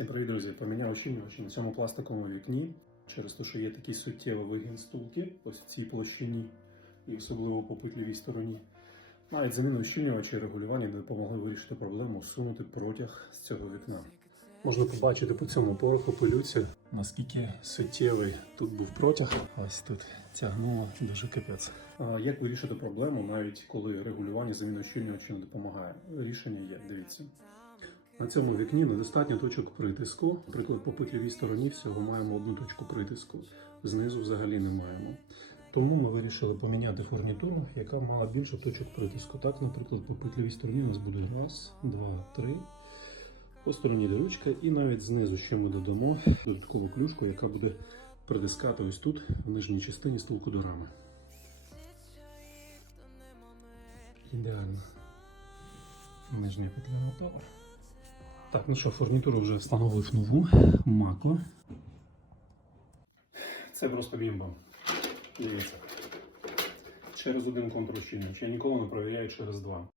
Всім привіт, друзі! Поміняв ощільнювачі на цьому пластиковому вікні через те, що є такий суттєвий вигін стулки ось в цій площині і особливо по петлівій стороні. Навіть заміну ощільнювача і регулювання не допомогли вирішити проблему усунути протяг з цього вікна. Можна побачити по цьому пороху пилюці, наскільки суттєвий тут був протяг. Ось тут тягнуло дуже капець. А Як вирішити проблему, навіть коли регулювання заміну ощільнювача не допомагає? Рішення є, дивіться. На цьому вікні недостатньо точок притиску. Наприклад, по петлівій стороні всього маємо одну точку притиску, знизу взагалі не маємо. Тому ми вирішили поміняти фурнітуру, яка мала більше точок притиску. Так, наприклад, по петлівій стороні у нас буде раз, два, три. По стороні де ручка, і навіть знизу, що ми додамо, додаткову клюшку, яка буде притискати ось тут, в нижній частині стулку до рами. Ідеально. Нижня петля мотора. Так, ну що, фурнітуру вже встановив нову Мако. Це просто бімба. Дивіться. Через один контур щільнювач. Я ніколи не провіряю через два.